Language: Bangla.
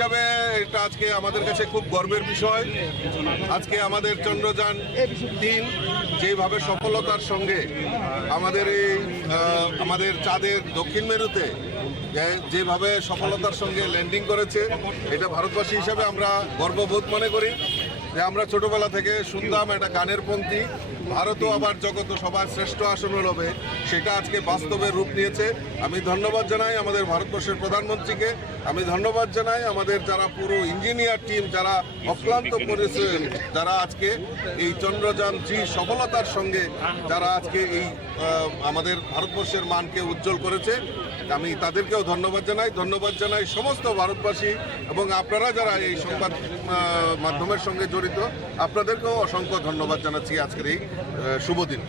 হিসাবে এটা আজকে আমাদের কাছে খুব গর্বের বিষয়। আজকে আমাদের চন্দ্রযান ৩ যেভাবে সফলতার সঙ্গে আমাদের চাঁদের দক্ষিণ মেরুতে যেভাবে সফলতার সঙ্গে ল্যান্ডিং করেছে, এটা ভারতবাসী হিসাবে আমরা গর্ববোধ মনে করি যে আমরা ছোটবেলা থেকে শুনতাম একটা গানের পন্থী, ভারতও আবার জগত সবার শ্রেষ্ঠ আসন হবে, সেটা আজকে বাস্তবে রূপ নিয়েছে। আমি ধন্যবাদ জানাই আমাদের ভারতবর্ষের প্রধানমন্ত্রীকে, আমি ধন্যবাদ জানাই আমাদের যারা পুরো ইঞ্জিনিয়ার টিম যারা অক্লান্ত পরিশ্রম, যারা আজকে এই চন্দ্রযান ৩ সফলতার সঙ্গে যারা আজকে এই আমাদের ভারতবর্ষের মানকে উজ্জ্বল করেছে, আমি তাদেরকেও ধন্যবাদ জানাই সমস্ত ভারতবাসী এবং আপনারা যারা এই সংবাদ মাধ্যমের সঙ্গে জড়িত, আপনাদেরকেও অসংখ্য ধন্যবাদ জানাচ্ছি আজকের এই শুভ দিন।